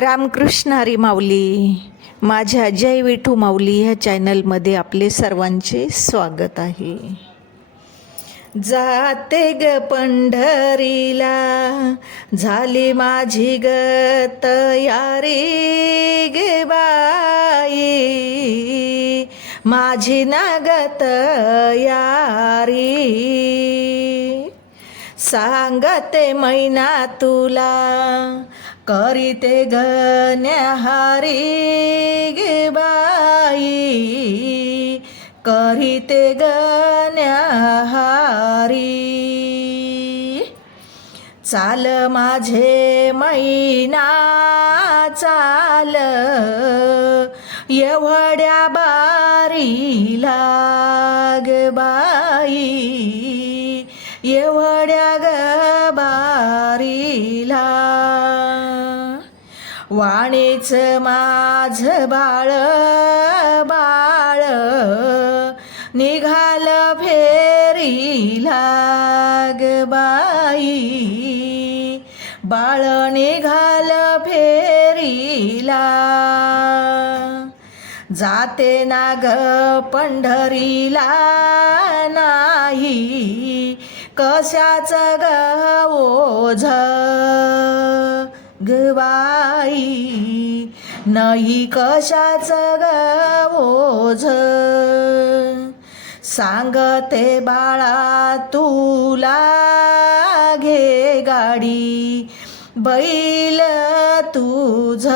रामकृष्ण हरी माऊली माझ्या जय विठू माऊली ह्या चॅनलमध्ये आपले सर्वांचे स्वागत आहे. जाते ग पंढरीला झाली माझी ग तयारी ग बाई. माझी ना यारी सांगते मैना तुला करिते गण्याहारी गे बाई करिते गण्याहारी चाल माझे मैना चाल एवढ्या बारी लाग बाई एवढ्या ग बारीला वाणीच माझ बाळ बाळ. निघाल फेरीला ग बाई. बाळ निघाल फेरीला. जाते ना पंढरीला नाही. कशाच ग गवाई नाही कशाच ग ओझ. सांगते बाळा तुला घे गाडी बैल तुझ.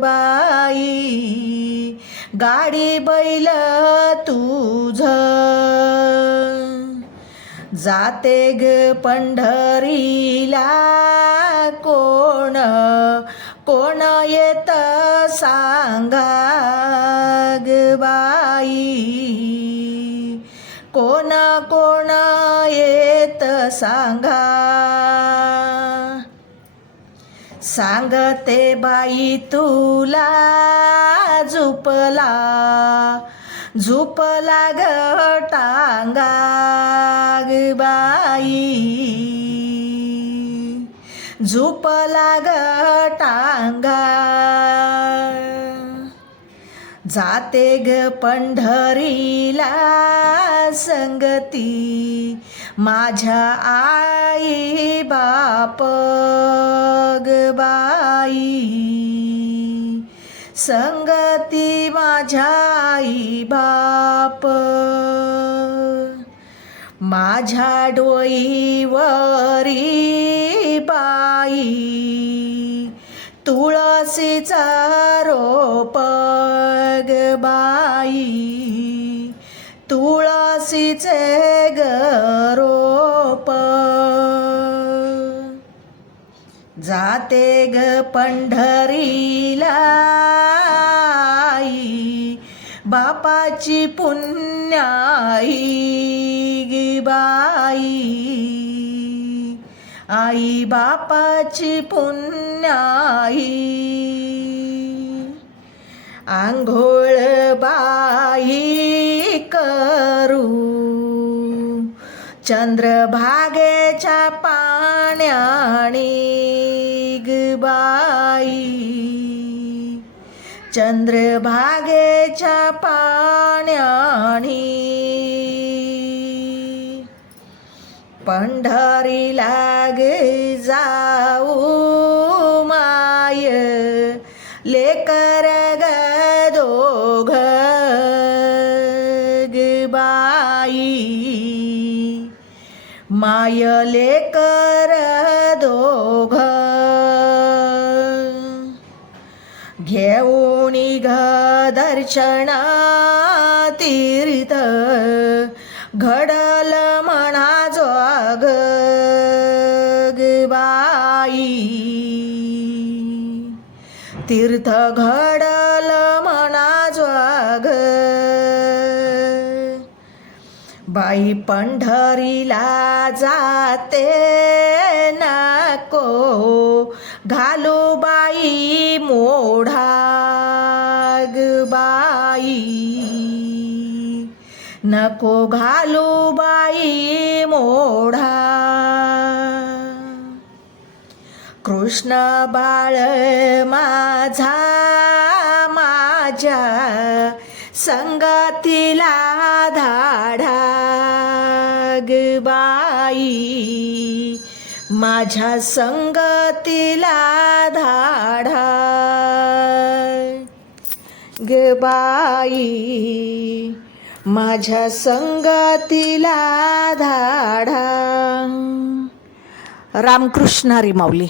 बाई गाडी बैल तुझ. जाते ग पंढरीला कोण? कोण येत सांगा बाई? कोण कोण येत सांगा? सांगते बाई तुला झुपला झुपला ग टांगा बाई. झुपला ग टांगा. जाते ग पंढरीला संगती. माझ्या आई बाप ग बाई. संगती माझ्या आई बाप माझ्या डोईवरी बाई तुळसीचा रोप बाई तुळसीचे ग रोप. जाते ग पंढरीला बापाची पुण्याई बाई. आई बापाची पुण्याई. आंघोळ बाई करू. चंद्रभागेच्या पाण्याने बाई. चंद्रभागेच्या पाण्याने. पंढरीला गे जाऊ माय लेकर ग दोघ बाई. माय लेक घेऊन घ दर्शना तीर्थ घडल म्हणा जोग बाई तीर्थ घडल म्हणा जोग बाई पंढरीला जाते नको. घालो बाई मोढाग बाई. नको घालो बाई मोढा कृष्ण बाळ माझा माझ्या संगतीला धाडा बाई. माझ्या संगतीला धाडा ग बाई माझ्या संगतीला धाडा रामकृष्णारी माऊली.